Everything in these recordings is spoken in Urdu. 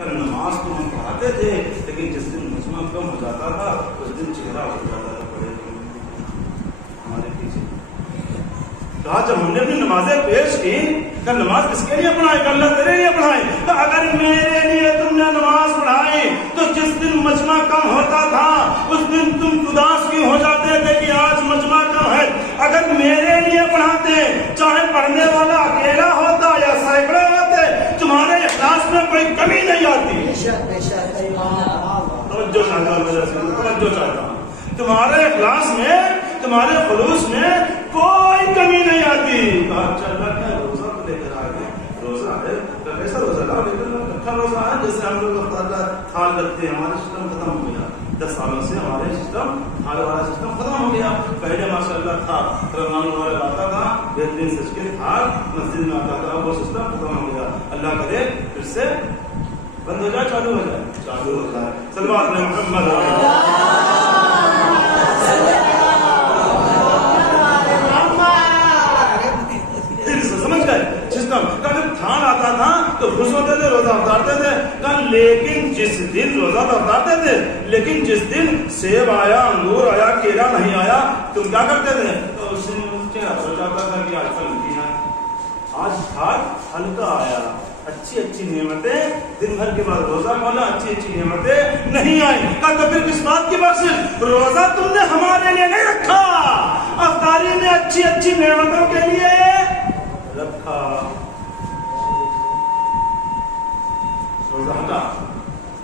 کل نماز تو ہم پڑھاتے تھے لیکن جس دن مجمع کم ہو جاتا تھا اس دن چہرہ ہو جاتا تھا پڑے ہمارے پیچھے. کہا جب ہم نے اپنی نمازیں پیش کی کہ نماز کس کے لیے پڑھائی؟ کہ اللہ تیرے لیے پڑھائی. تو اگر میرے لیے تم نے نماز پڑھائی تو جس دن مجمع کم ہوتا تھا اس دن تم اداس کیوں ہو جاتے تھے کہ آج مجمع کم ہے؟ اگر میرے لیے پڑھاتے چاہے پڑھنے والا اکیلا ہوتا یا سینکڑے ہوتے تمہارے اخلاص میں کوئی کمی نہیں آتی. توجہ چاہتا ہوں تمہارے اخلاص میں تمہارے خلوص میں کوئی کمی نہیں آتی. اللہ کیا روزہ تو لے کر آ گئے, روزہ ہے کیسا روزہ لاؤ لیکن اچھا روزہ ہے جیسے ہم لوگ تھال رکھتے ہیں. ہمارا سسٹم ختم ہو گیا 10 سالوں سے, ہمارے سسٹم تھال والا سسٹم ختم ہو گیا. پہلے ماشاء اللہ تھا رمضان والا آتا تھا بہترین سچ کے تھال مسجد میں آتا تھا, وہ سسٹم ختم ہو گیا. اللہ کرے پھر سے بند ہو جائے, چالو ہو جائے, چالو ہو جائے. صلوات علی محمد. تھان آتا تھا تو خوش ہوتے تھے, روزہ اتارتے تھے. لیکن جس دن روزہ اتارتے تھے لیکن جس دن سیب آیا, انگور آیا, کیلا نہیں آیا, تم کیا کرتے تھے؟ تو اس دن کیا سوچاتا تھا کہ آج کل نہیں ہے, آج تھال ہلکا آیا, اچھی اچھی نعمتیں دن بھر کے بعد روزہ کھولا, اچھی اچھی نعمتیں نہیں آئی. کہا تو پھر کس بات کی بخشش؟ روزہ تم نے ہمارے لیے نہیں رکھا, افطاری میں اچھی اچھی نعمتوں کے لیے رکھا.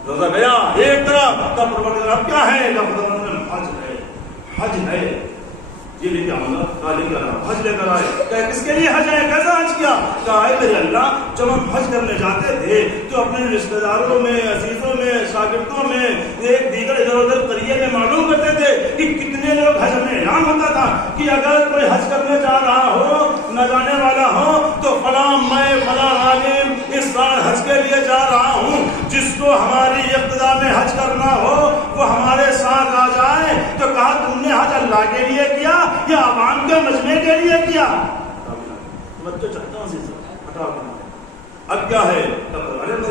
روزہ گیا ایک طرف, تب پروردگار کیا ہے؟ حج ہے, حج ہے. یہ لے کے آؤں لے کر حج لے کر آئے. کہ کس کے لیے حج ہے؟ کیسا حج کیا؟ کہا میرے اللہ جب ہم حج کرنے جاتے تھے تو اپنے رشتہ داروں میں, عزیزوں میں, شاگردوں میں, ایک دیگر ادھر ادھر قریے میں معلوم کرتے تھے کہ کتنے لوگ حج میں اعلان ہوتا تھا کہ اگر کوئی حج کرنے جا رہا ہو, نہ جانے والا ہو تو فلاں میں فلاں عالم اس سال حج کے لیے جا رہا ہوں, جس کو ہماری ابتدا میں حج کرنا ہو وہ ہمارے ساتھ آ جائے. تو کہا تم نے حج اللہ کے لیے کیا یا عوام کے مجمع کے لیے کیا؟ بچوں چاہتا ہوں اب کیا ہے؟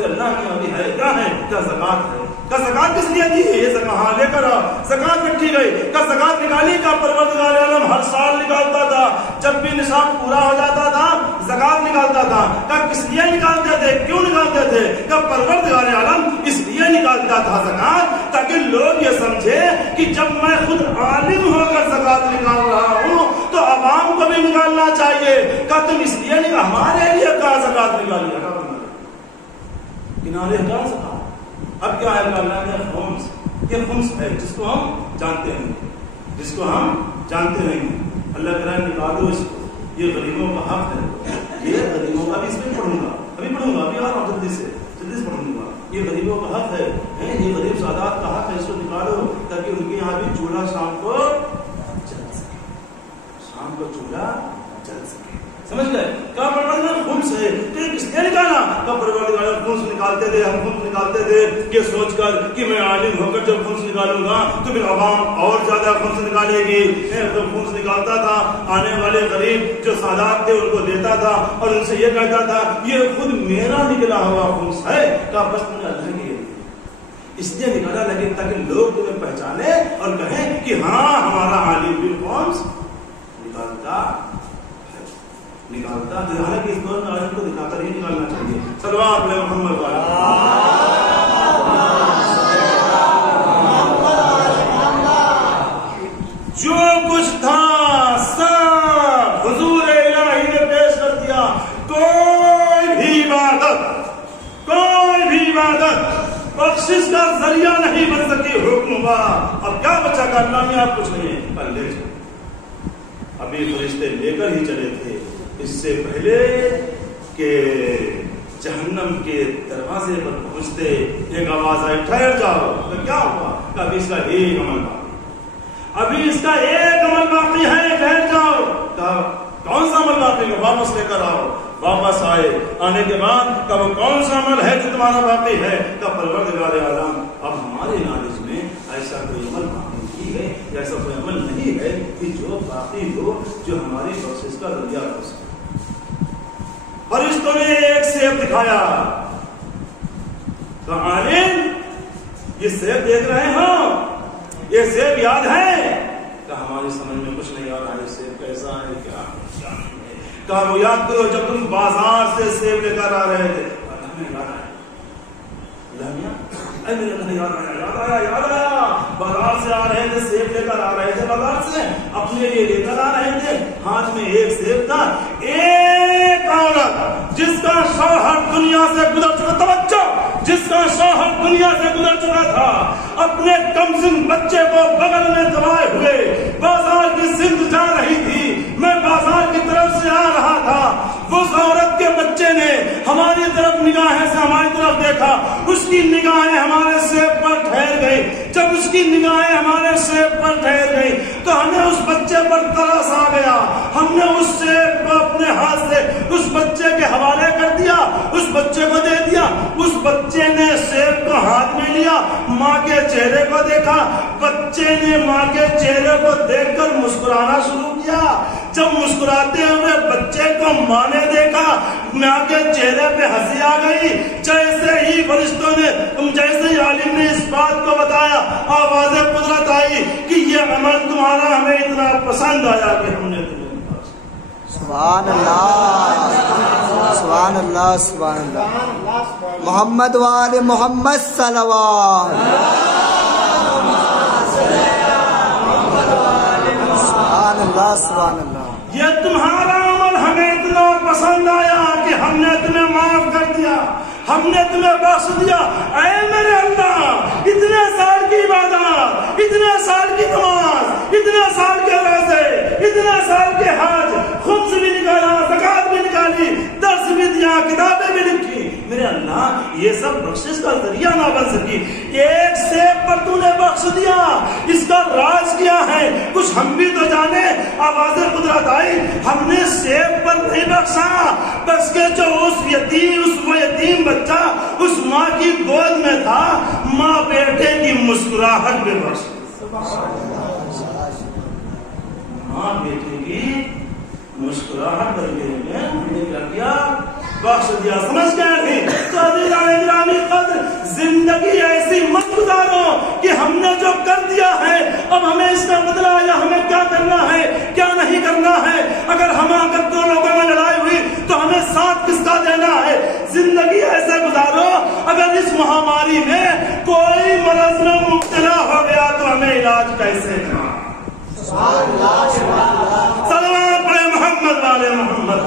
اللہ کی ابھی ہے کیا ہے؟ کیا زکات ہے. کا زکات کس لیے دی ہے؟ یہ زکات لے کر زکات رکھی گئی. کا زکات نکالی کا پروردگار عالم ہر سال نکالتا تھا, جب بھی نصاب پورا ہو جاتا تھا زکات نکالتا تھا. کا کس لیے نکالتے تھے؟ کیوں نکالتے تھے؟ کا پروردگار عالم اس لیے نکالتا تھا زکات تاکہ لوگ یہ سمجھے کہ جب میں خود عالم ہو کر زکات نکال رہا ہوں تو عوام کو بھی نکالنا چاہیے. کا تم اس لیے نکال ہمارے لیے کہا زکات نکالی, کنارے ہٹا سکا. اب کیا ہے؟ اللہ نے خمس, یہ خمس ہے جس کو ہم جانتے ہیں, جس کو ہم جانتے نہیں. اللہ کرائے نکالو اس کو, یہ غریبوں کا حق ہے. یہ غریبوں کا بھی اس میں پڑھوں گا, ابھی آ رہا ہوں جلدی سے پڑھوں گا. یہ غریبوں کا حق ہے, یہ غریب سادات کا حق ہے, اس کو نکالو تاکہ ان کے یہاں بھی چولہا شام کو جل سکے, شام کو چولہا جل سکے. سمجھ گئے؟ کہا پروردگار خمس ہے. تو کس نے نکالا؟ کہا پروردگار خمس نکالتے تھے, ہم خمس نکالتے تھے کہ سوچ کر کہ میں عالم ہو کر جب خمس نکالوں گا تو پھر عوام اور زیادہ خمس نکالے گی. تو خمس نکالتا تھا, آنے والے غریب جو سادات تھے ان کو دیتا تھا اور ان سے یہ کہتا تھا یہ خود میرا نکلا ہوا خمس ہے. کہا بس تم نے اللہ کی اس لیے نکالا لیکن تاکہ لوگ تمہیں پہچانے اور کہیں کہ ہاں ہمارا عالم بھی خمس نکالتا حالانکہ اس دور میں عالم کو دکھا کر ہی نکالنا چاہیے. صلوات علی محمد. جو کچھ تھا سب حضور الہی نے پیش کر دیا. کوئی بھی عبادت بخشش کا ذریعہ نہیں بن سکی. حکم ہوا اب کیا بچا کا اللہ میں آپ کچھ نہیں کر لے. ابھی فرشتے لے کر ہی چلے تھے اس سے پہلے کہ جہنم کے دروازے پر پہنچتے ایک آواز آئی ٹھہر جاؤ. تو کیا ہوا؟ کہ ابھی اس کا ایک عمل باقی, ابھی اس کا ایک عمل باقی ہے, ٹھہر جاؤ. کون سا عمل باقی ہے؟ واپس لے کر آؤ. واپس آئے, آنے کے بعد کہ وہ کون سا عمل ہے جو تمہارا باقی ہے؟ کہ پروردگار عالم اب ہمارے نالج میں ایسا کوئی عمل باقی نہیں ہے, ایسا کوئی عمل نہیں ہے کہ جو باقی ہو جو ہماری بخشش کا ذریعہ ہو سکے. فرشتوں نے ایک سیب دکھایا, تو عالم یہ سیب دیکھ رہے ہو، یہ سیب یاد ہے؟ کہ ہماری سمجھ میں کچھ نہیں آ رہا ہے، سیب کیسا ہے کیا نہیں ہے۔ کہا وہ یاد کرو جب تم بازار سے سیب لے کر آ رہے تھے، ہمیں یاد آیا، یاد آیا، بازار سے آ رہے تھے، سیب لے کر آ رہے تھے، بازار سے اپنے لیے لے کر آ رہے تھے، ہاتھ میں ایک سیب تھا۔ ایک عورت جس کا شوہر دنیا سے گزر چکا، توجہ، جس کا شوہر دنیا سے گزر چکا تھا، اپنے کمسن بچے کو بغل میں دبائے ہوئے بازار کی سمت جا رہی تھی، میں بازار کی طرف سے آ رہا تھا، اس عورت کے بچے نے ہماری طرف نگاہیں سے ہماری طرف دیکھا، اس کی نگاہیں ہمارے سیب پر ٹھہر گئی، جب اس کی نگاہیں ہمارے سیب پر ٹھہر گئی تو ہمیں اس بچے پر ترس آ گیا، ہم نے اس سیب کو اپنے ہاتھ سے اس بچے کے حوالے کر دیا، اس بچے کو دے دیا، اس بچے نے سیب کو ہاتھ میں لیا، ماں کے چہرے کو دیکھا، بچے نے ماں کے چہرے کو دیکھ کر مسکرانا شروع کیا، جب مسکراتے ہوئے بچے کو ماں نے دیکھا، ماں کے چہرے پہ ہنسی آ گئی، جیسے ہی فرشتوں نے جیسے ہی عالم نے اس بات کو بتایا، آواز قدرت آئی کہ یہ عمل تمہارا ہمیں اتنا پسند آیا کہ ہم نے تمہیں۔ سبحان اللہ، سبحان اللہ، سبحان اللہ، محمد وآل محمد صلوات، سبحان اللہ، سبحان اللہ، یہ تمہارا عمل ہمیں اتنا پسند آیا کہ ہم نے تمہیں معاف کر دیا، ہم نے تمہیں بخش دیا۔ اے میرے اللہ، اتنے سال کی عبادت، اتنے سال کی نماز، اتنے سال کے روزے، اتنے سال کے حج، خمس بھی نکالا، زکات بھی نکالی، درس بھی دیا، کتابیں بھی لکھی، میرے اللہ یہ سب بخشش کا ذریعہ نہ بن سکی، ایک سیب پر تو نے بخش دیا، اس کا راز کیا ہے کچھ ہم بھی تو جانے۔ آواز قدرت آئی، ہم نے سیب پر نہیں بخشا، بس کہ جو اس یتیم بچہ اس ماں کی گود میں تھا، ماں بیٹے کی مسکراہٹ میں بخش، ماں بیٹے کی مسکراہٹ پر ہم نے کیا کیا؟ بخش دیا۔ سمجھ گئے تھے تو عزیزان گرامی قدر، زندگی ایسی مت گزارو کہ ہم نے جو کر دیا ہے اب ہمیں اس کا بدلہ یا ہمیں کیا کرنا ہے کیا نہیں کرنا ہے، اگر دو لوگوں میں لڑائی ہوئی تو ہمیں ساتھ کس کا دینا ہے۔ زندگی ایسے گزارو اگر اس مہاماری میں کوئی مرض میں مبتلا ہو گیا تو ہمیں علاج کیسے کرنا۔ صلوات پڑھے محمد والے محمد۔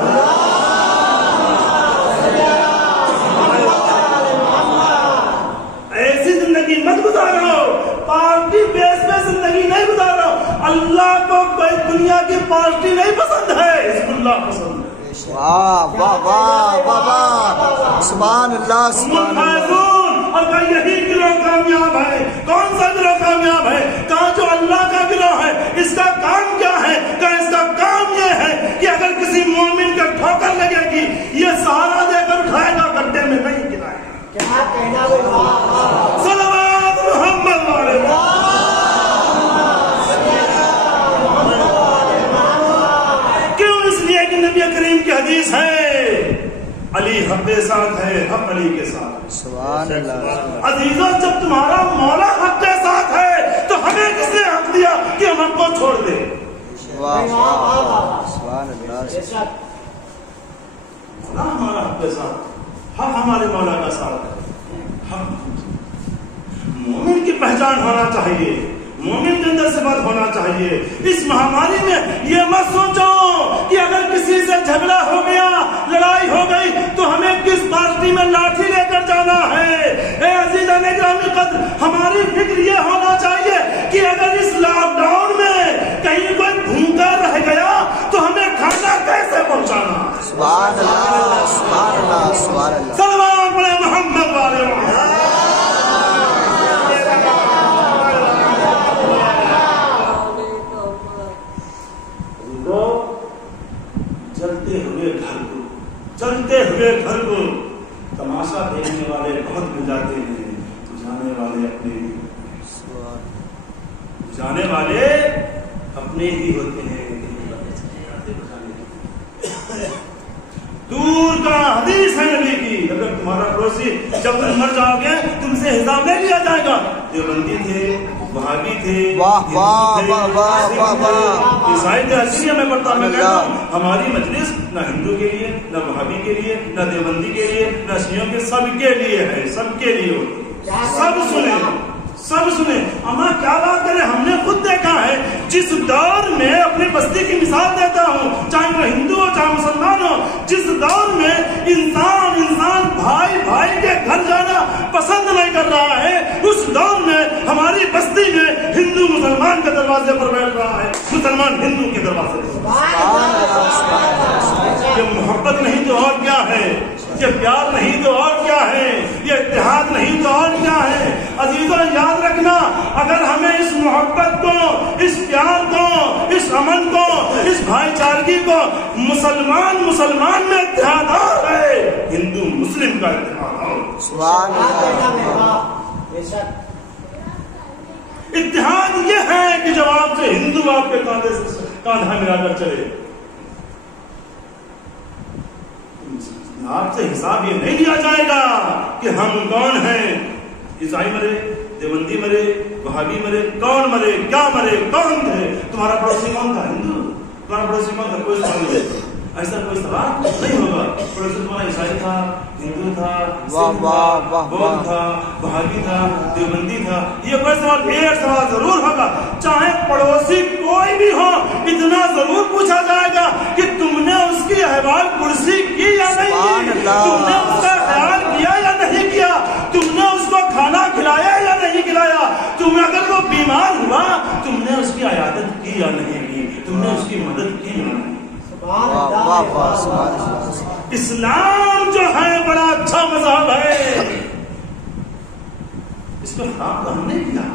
ایسی زندگی مت گزارو، پارٹی بیس میں زندگی نہیں گزارو۔ اللہ کو کوئی دنیا کی پارٹی نہیں پسند ہے، حزب اللہ پسند ہے۔ واہ واہ واہ واہ واہ، سبحان اللہ، سبحان اللہ۔ اور یہی گروہ کامیاب ہے۔ کون سا گروہ کامیاب ہے؟ کہا جو اللہ کا گروہ ہے۔ اس کا کام کیا ہے؟ کہا اس کا کام یہ ہے کہ اگر کسی مومن کا ٹھوکر لگے گی یہ سہارا دے کر اٹھائے گا، گڈھے میں نہیں گرائے گا۔ صلوات محمد والے۔ کیوں؟ اس لیے کہ نبی کریم کی حدیث ہے علی حق کے ساتھ ہے، حق علی کے ساتھ۔ سبحان اللہ۔ عزیزوں جب تمہارا مولا حق کے ساتھ ہے تو ہمیں کس نے حق دیا کہ ہم حق کو چھوڑ دیں؟ واہ واہ، سبحان اللہ۔ ہمارا حق کے ساتھ، حق ہمارے مولا کا ساتھ ہے۔ حق مومن کی پہچان ہونا چاہیے، مومن کے اندر صفات ہونا چاہیے۔ اس مہاماری میں یہ مت سوچو کہ اگر کسی سے جھگڑا ہو گیا، لڑائی ہو گئی تو ہمیں کس پارٹی میں لاٹھی لے کر جانا ہے۔ اے عزیزان گرامی قدر، ہماری فکر یہ ہونا چاہیے کہ اگر اس لاک ڈاؤن میں کہیں کوئی بھوکا رہ گیا تو ہمیں کھانا کیسے پہنچانا۔ سبحان اللہ، سبحان اللہ، سبحان اللہ۔ صلوات پڑھے محمد والے محمد۔ چلتے ہوئے گھر کو تماشا دیکھنے والے بہت مل جاتے ہیں، جانے والے اپنے ہی ہوتے ہیں۔ دور کا حدیث ہے نبی کی، اگر تمہارا پڑوسی جب تم مر جاؤ گے تم سے حساب نہیں لیا جائے گا. دیوبندی تھے, وہابی تھے, عیسائی تھے, اسی میں پڑھتا میں کہتا ہوں ہماری مجلس نہ ہندو کے لیے, نہ وہابی کے لیے, نہ دیوبندی کے لیے, نہ شیعوں کے, سب کے لیے ہے, سب کے لیے ہوتی ہے. سب سنیں, سب سنیں. اما کیا بات کریں, ہم نے خود دیکھا ہے جس دور میں, اپنی بستی کی مثال دیتا ہوں, چاہے وہ ہندو ہو چاہے مسلمان ہو, جس دور میں انسان بھائی بھائی کے گھر جانا پسند نہیں کر رہا ہے, اس دور میں ہماری بستی میں ہندو مسلمان کے دروازے پر بیٹھ رہا ہے, مسلمان ہندو کے دروازے پر. یہ محبت نہیں تو اور کیا ہے, یہ پیار نہیں تو اور کیا ہے, یہ اتحاد نہیں تو اور کیا ہے. عزیزوں یاد رکھنا, اگر ہمیں اس محبت کو, اس پیار کو, اس امن کو, اس بھائی چارگی کو, مسلمان میں اتحاد اور ہے, ہندو مسلم کا اتحاد اور. اتحاد یہ ہے کہ جب آپ سے ہندو آپ کے کاندھے سے کاندھا ملا کر چلے, آپ سے حساب یہ نہیں لیا جائے گا کہ ہم کون ہیں. عیسائی مرے, دیوبندی مرے, وہابی مرے, کون مرے, کیا مرے, کون تھے, تمہارا پڑوسی کون تھا, ہندو, تمہارا پڑوسی کون تھا, کوئی سوال نہیں, ایسا کوئی سوال نہیں ہوگا. پڑوسی تمہارا عیسائی تھا, ہندو تھا, سکھ تھا, بودھ تھا, وہابی تھا, دیوبندی تھا, یہ کوئی سوال, ایک سوال ضرور ہوگا, چاہے پڑوسی کوئی بھی ہو, اتنا ضرور پوچھا جائے گا کہ تم نے اس کی احوال پرسی کی یا نہیں کی, تم نے اس کا خیال کیا یا نہیں کیا, تم نے اس کو کھانا کھلایا یا نہیں کھلایا, تم اگر وہ بیمار ہوا تم نے اس کی عیادت کی یا نہیں کی, تم نے اس کی مدد کی یا نہیں. اسلام جو ہے بڑا اچھا مذہب ہے, اس میں خراب تو ہم نے کیا.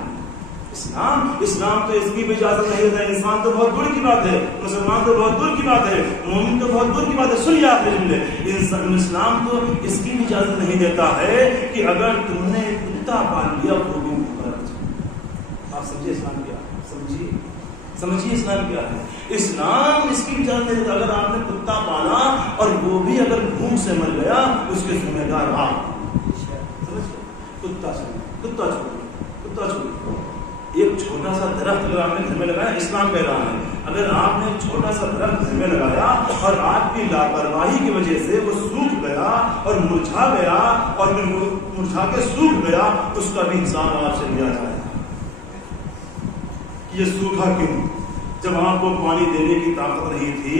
اسلام تو اس کی بھی اجازت نہیں دیتا. انسان تو بہت دور کی بات ہے, مسلمان تو بہت دور کی بات ہے, مومن تو بہت دور کی بات ہے. سنیے آپ نے, اسلام تو اس کی بھی اجازت نہیں دیتا ہے کہ اگر تم نے کتا پال لیا تو بھی آپ سمجھے اسلام کیا, سمجھیے اسلام کیا ہے. اسلام اس کی بھی اجازت نہیں دیتا, اگر آپ نے کتا پالا اور وہ بھی اگر بھوک سے مر گیا اس کے ذمہ دار آپ. کتا چھوڑ, ایک چھوٹا سا درخت اگر آپ نے گھر میں لگایا, اسلام کہہ رہا ہے اگر آپ نے چھوٹا سا درخت گھر میں لگایا اور آپ کی لاپرواہی کی وجہ سے وہ سوکھ گیا اور مرجھا گیا اور مرجھا کے سوکھ گیا, اس کا بھی حساب آپ سے لیا جائے گا. یہ سوکھا کیوں؟ جب آپ کو پانی دینے کی طاقت نہیں تھی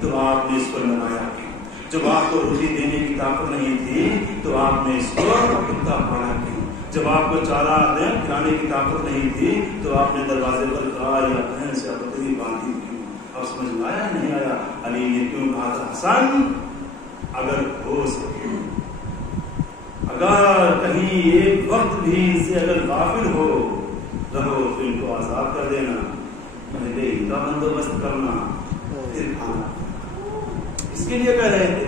تو آپ نے اس کو لگایا کیوں؟ جب آپ کو روٹی دینے کی طاقت نہیں تھی تو آپ نے اس کو کتا پالا کیوں؟ جب آپ کو چارہ کھلانے کی طاقت نہیں تھی تو آپ نے دروازے پر گائے یا بھینس یا بکری باندھی کیوں؟ اب سمجھ میں آیا نہیں آیا؟ علی نے کیوں کہا تھا, حسن اگر ہو سکے, اگر کہیں ایک وقت بھی سے اگر غافل ہو رہو تو ان کو آزاد کر دینا, پہلے ان کا بندوبست کرنا پھر کھانا. اس کے لیے کہہ رہے تھے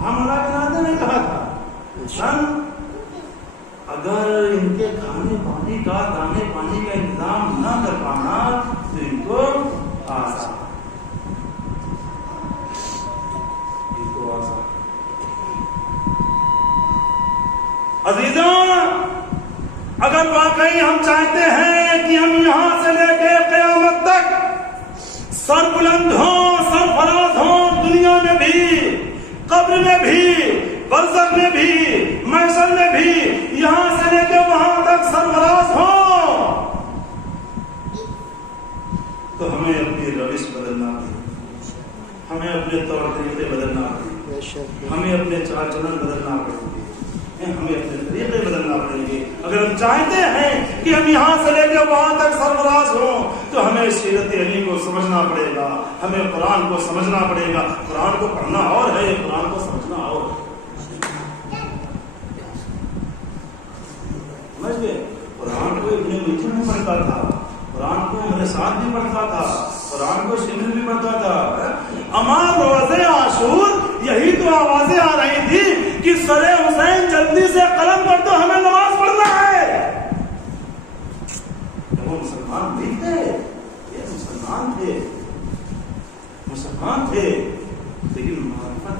ہم اللہ کے ناطے نے کہا تھا اگر ان کے کھانے پانی کا, دانے پانی کا انتظام نہ کر پانا تو ان کو آزاد. عزیزوں, اگر واقعی ہم چاہتے ہیں کہ ہم یہاں سے لے کے قیامت تک سر بلند ہوں, سرفراز ہوں, دنیا میں بھی, قبر میں بھی, برزخ میں بھی, محشر میں بھی, یہاں سے لے کے وہاں تک سرفراز ہوں, تو ہمیں اپنی روش بدلنا پڑے, ہمیں اپنے طور طریقے بدلنا پڑے, ہمیں اپنے چال چلن بدلنا پڑے, ہمیں اپنے طریقے بدلنا پڑیں گے. اگر ہم چاہتے ہیں کہ ہم یہاں سے لے کے وہاں تک سرفراز ہوں تو ہمیں سیرت علی کو سمجھنا پڑے گا, ہمیں قرآن کو سمجھنا پڑے گا. قرآن کو پڑھنا اور ہے, قرآن کو سمجھنا اور ہے. سمجھ گئے؟ قرآن کو ابن ملجم میں پڑھتا تھا, قرآن کو میرے ساتھ بھی پڑھتا تھا, قرآن کو شمل بھی پڑھتا تھا. امان روزے عاشور یہی تو آوازیں آ رہی تھی کہ سر حسین جلدی سے قلم کر دو, ہمیں نماز پڑھنا ہے. وہ مسلمان نہیں تھے, یہ مسلمان تھے, لیکن معرفت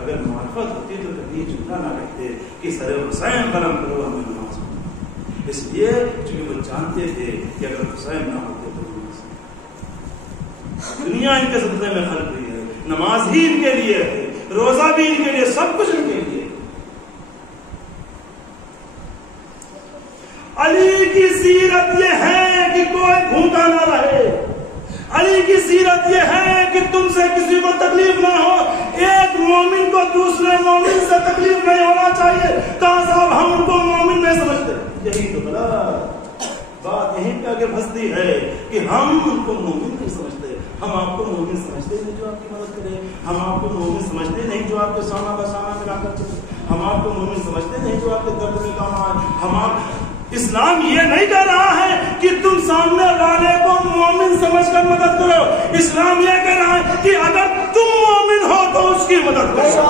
اگر معرفت ہوتی تو کبھی جملہ نہ کہتے کہ سر حسین قلم کرو ہمیں نماز پڑھو. اس لیے چونکہ وہ جانتے تھے کہ اگر حسین نہ ہوتے تو دنیا ان کے صدقے میں خلق ہوئی ہے. نماز ہی ان کے لیے ہے, روزہ بھی ان کے لیے, سب کچھ ان کے لیے. علی کی سیرت یہ ہے کہ کوئی بھوکا نہ رہے. علی کی سیرت یہ ہے کہ تم سے کسی کو تکلیف نہ ہو. ایک مومن کو دوسرے مومن سے تکلیف نہیں ہونا چاہیے. کہا صاحب ہم ان کو مومن نہیں سمجھتے. یہی تو بلا بات یہیں پہ آگے پھنستی ہے کہ ہم ان کو مومن نہیں سمجھتے. ہم آپ کو مومن سمجھتے نہیں جو آپ کی مدد کرے. ہم آپ کو مومن سمجھتے نہیں جو آپ کے سامنا کا سامنا ملا کر چلے. ہم آپ کو مومن سمجھتے نہیں جو آپ کے درد میں کام آئے. ہم آپ اسلام یہ نہیں کہہ رہا ہے کہ تم سامنے والے کو مومن سمجھ کر مدد کرو. اسلام یہ کہہ رہا ہے کہ اگر تم مومن ہو تو اس کی مدد کرو.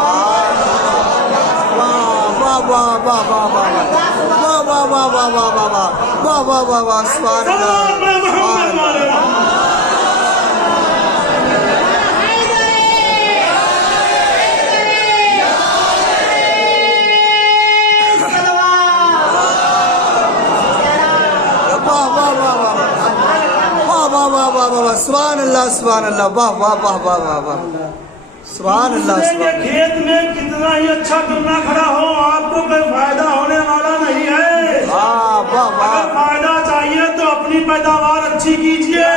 واہ واہ واہ واہ واہ واہ واہ واہ واہ واہ واہ واہ واہ واہ واہ سبحان اللہ. سبحان اللہ سبحان اللہ. واہ واہ واہ واہ واہ واہ سبحان اللہ. کھیت میں کتنا ہی اچھا کرنا کھڑا ہو, آپ کو کوئی فائدہ ہونے والا نہیں ہے. اگر فائدہ چاہیے تو اپنی پیداوار اچھی کیجیے.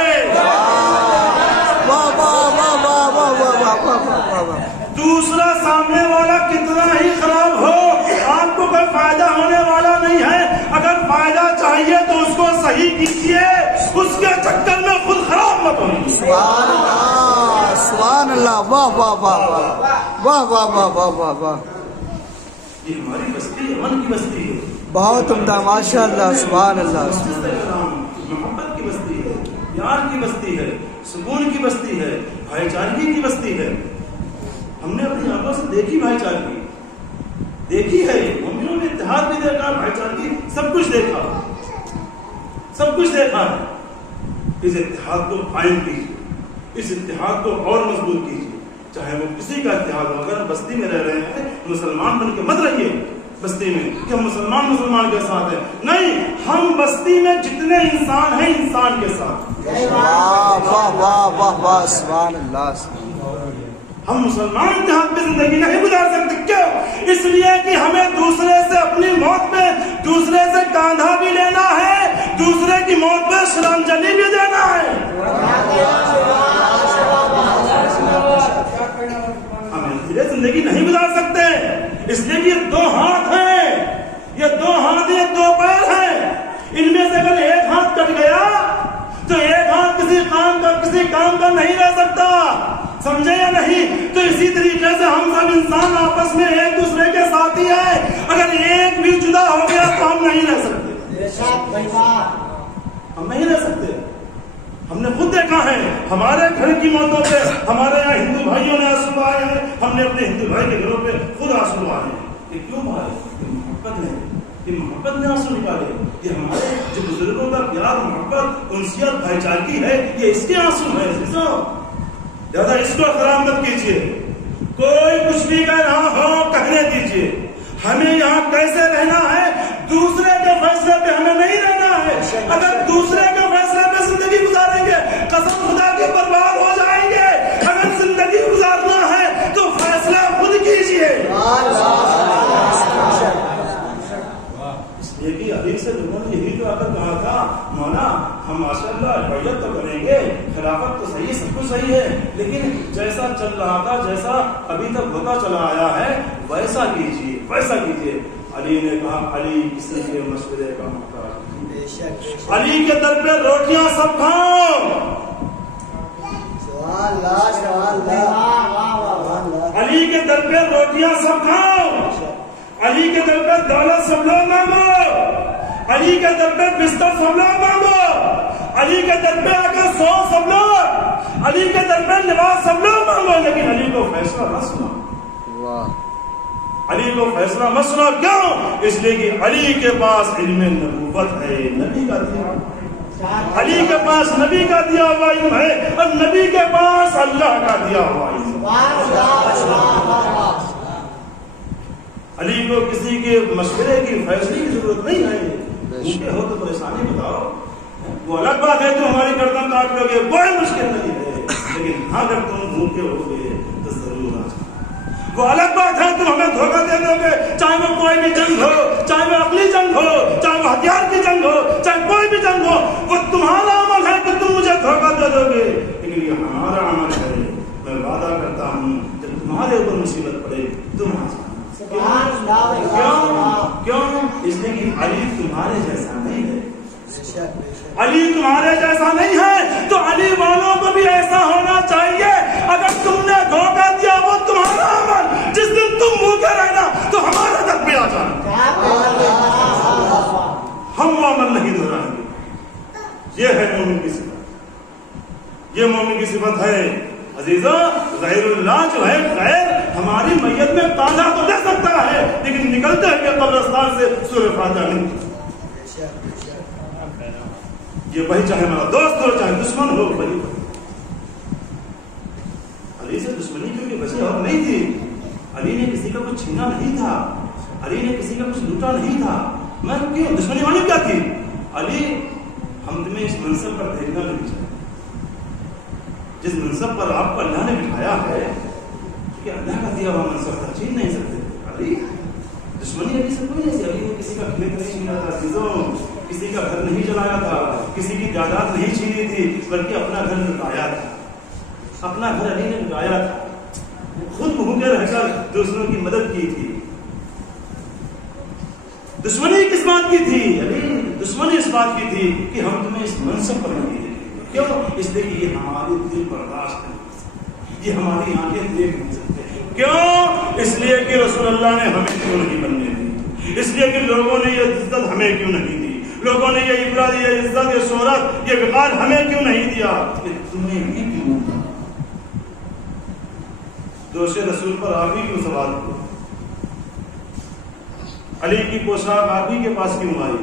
دوسرا سامنے والا کتنا ہی خراب ہو, آپ کو کوئی فائدہ ہونے والا نہیں ہے. اگر فائدہ چاہیے تو اس کو صحیح کیجیے, اس کے چکر میں خود خراب مت ہوئیے. سبحان اللہ سبحان اللہ. واہ واہ واہ واہ واہ واہ واہ واہ واہ. یہ ہماری بستی امن کی بستی ہے. بہت عمدہ ماشاء اللہ. سبحان اللہ. محبت کی بستی ہے, پیار کی بستی ہے, سکون کی بستی ہے, بھائی چارگی کی بستی ہے. ہم نے اپنی آنکھوں سے دیکھی بھائی چارگی, دیکھی ہے. مومنوں نے اتحاد بھی دیکھا, بھائی چارگی, سب کچھ دیکھا, سب کچھ دیکھا ہے. اس اتحاد کو قائم کیجیے, اس اتحاد کو اور مضبوط کیجیے. چاہے وہ کسی کا اتحاد ہو. اگر ہم بستی میں رہ رہے ہیں مسلمان بن کے مت رہیے بستی میں کہ ہم مسلمان کے ساتھ ہیں. نہیں, ہم بستی میں جتنے انسان ہیں انسان کے ساتھ. واہ واہ واہ واہ واہ سبحان اللہ. ہم مسلمان اتحاد میں زندگی نہیں گزار سکتے. کیوں؟ اس لیے کہ ہمیں دوسرے سے اپنی موت میں دوسرے سے کاندھا بھی لینا ہے, دوسرے کی موت میں شرمجلی بھی دینا ہے. ہم اندھیرے زندگی نہیں گزار سکتے. اس لیے کہ یہ دو ہاتھ ہیں, یہ دو ہاتھ, یہ دو پیر ہیں. ان میں سے اگر ایک ہاتھ کٹ گیا تو ایک ہاتھ کسی کام کا نہیں رہ سکتا. سمجھے یا نہیں؟ تو اسی طریقے سے ہم سب انسان آپس میں ایک دوسرے کے ساتھی ہیں. اگر ایک بھی جدا ہو گیا تو ہم نہیں رہ سکتے. ہم نہیں رہ سکتے. ہم نے خود دیکھا ہے ہمارے گھر کی موتوں پہ ہمارے یہاں ہندو بھائیوں نے آنسو بہائے ہیں. ہم نے اپنے ہندو بھائی کے گھروں پہ خود آنسو بہائے ہیں. یہ کیوں بہائے؟ یہ محبت نے, یہ محبت نے آنسو نکالے. یہ ہمارے جو بزرگوں کا پیار, محبت, انسیت, بھائی چارگی ہے, یہ اس کے آنسو ہے. زیادہ اس کو خراب مت کیجیے. کوئی کچھ بھی کہہ رہا ہو کہنے دیجیے. ہمیں یہاں کیسے رہنا ہے, دوسرے کے فیصلے پہ ہمیں نہیں رہنا ہے. اگر دوسرے کے فیصلے پہ زندگی گزاریں گے قسم خدا کے برباد ہو جائیں گے. اگر زندگی گزارنا ہے تو فیصلہ خود کیجیے. اس لیے کہ ابھی سے لوگوں نے یہی تو آ کر کہا تھا, مولا ہم ماشاء اللہ بیعت تو کریں گے, خلافت تو صحیح, سب کچھ صحیح ہے, لیکن جیسا چل رہا تھا, جیسا ابھی تک ہوتا چلا آیا ہے ویسا کیجیے, ویسا کیجیے. علی نے کہا علی کسی کے مشورے کا محتاج. علی کے در پہ روٹیاں سب کھاؤ. علی کے در پہ روٹیاں سب کھاؤ. علی کے در پہ دولت سب لوگ مانگو. علی کے در پہ بستر سب لوگ مانگو. علی کے در پہ آ کر سو سب لوگ. علی کے در پہ لباس سب لوگ مانگو, لیکن علی کو فیصلہ نہ سنا. علی کو فیصلہ مت سنا. کیوں؟ اس لیے کہ علی کے پاس علم نبوت ہے, نبی کا دیا. علی کے پاس نبی کا دیا ہوا علم ہے, اور نبی کے پاس اللہ کا دیا ہوا علم. کو کسی کے مشورے کی فیصلے کی ضرورت نہیں ہے. بھوکے ہو تو پریشانی بتاؤ. وہ الگ بات ہے تم ہماری گردن کاٹ لو گے کوئی مشکل نہیں ہے, لیکن اگر تم بھوکے ہو گے تو ضرور آ جانا. وہ الگ بات ہے تم ہمیں دھوکہ دے دو گے, چاہے وہ کوئی بھی جنگ ہو, چاہے وہ عقلی جنگ ہو, چاہے وہ ہتھیار کی جنگ ہو, چاہے کوئی بھی جنگ ہو, وہ تمہارا عمل ہے کہ تم مجھے دھوکہ دے دو گے, لیکن یہ ہمارا عمل ہے. میں وعدہ کرتا ہوں جب تمہارے اوپر مصیبت پڑے تم آ جانا. کیوں؟ اس لیے کہ علی تمہارے جیسا نہیں ہے. علی تمہارے جیسا نہیں ہے تو علی والوں کو بھی ایسا ہونا چاہیے. اگر تم نے دھوکہ دیا وہ تمہارا عمل, جس دن تم بھوکے رہنا تو ہمارے تک بھی آ جانا. ہم وہ عمل نہیں دہرائیں گے. یہ ہے مومن کی صفت, یہ مومن کی صفت ہے. عزیزوں, غیر اللہ جو ہے غیر ہماری میت میں کاندھا تو دے سکتا ہے, لیکن نکلتے ہیں کہ قبرستان سے سورہ فاتحہ نہیں. یہ وہی چاہے ہمارا دوست ہو چاہے دشمن ہو, وہی علی سے دشمنی کیونکہ وجہ اور نہیں تھی. علی نے کسی کا کچھ چھینا نہیں تھا, علی نے کسی کا کچھ لوٹا نہیں تھا. میں کیوں دشمنی والی کیا تھی؟ علی ہم تمہیں اس منصب پر دیکھنا نہیں چاہتے. جس منصب پر آپ کو اللہ نے بٹھایا ہے, کہ اللہ کا دیا ہوا منصب تھا, چھین نہیں سکتے. علی دشمنی علی سے کوئی نہیں تھی. علی نے کسی کا کھیت نہیں چھینا تھا, کسی کا گھر نہیں جلایا تھا, کسی کی جائیداد نہیں چھینی تھی, بلکہ اپنا گھر لٹایا تھا. اپنا گھر علی نے لٹایا تھا. خود بھوکے رہ کر دوسروں کی مدد کی تھی. دشمنی کس بات کی تھی؟ علی دشمنی اس بات کی تھی کہ ہم تمہیں اس منصب پر نہیں دیں. کیوں؟ اس لیے کہ یہ ہماری دل برداشت نہیں کر سکتے, یہ ہماری آنکھیں دیکھ نہیں سکتے. کیوں؟ اس لیے کہ رسول اللہ نے ہمیں کیوں نہیں بننے دی, اس لیے کہ لوگوں نے یہ عزت ہمیں کیوں نہیں دی, لوگوں نے یہ عبرت, یہ عزت, یہ شہرت, یہ وقار ہمیں کیوں نہیں دیا, کہ تمہیں بھی کیوں. دوش رسول پر آپ ہی کیوں سوال کرو. علی کی پوشاک آپ ہی کے پاس کیوں آئی,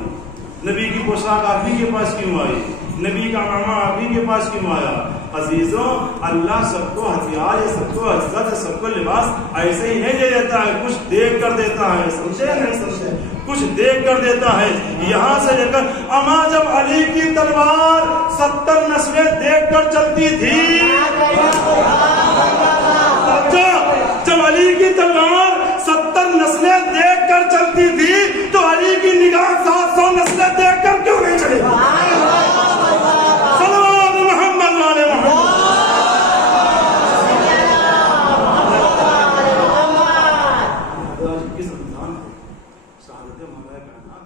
نبی کی پوشاک آپ ہی کے پاس کیوں آئی, نبی کا ماما آپ ہی کے پاس کیوں آیا. عزیزوں, اللہ سب کو ہتھیار, سب کو عزت, سب کو لباس ایسے ہی نہیں دے دیتا ہے, کچھ دیکھ کر دیتا ہے. سمجھے نہیں سمجھے؟ کچھ دیکھ کر دیتا ہے. یہاں سے لے کر اما جب علی کی تلوار 70 نسلیں دیکھ کر چلتی تھی, جب علی کی تلوار 70 نسلیں دیکھ کر چلتی تھی تو علی کی نگاہ 700 نسلیں دیکھ کر کیوں نہیں چلے؟ صلوات محمد والے محمد. کس رمضان کو شہادت مولا کائنات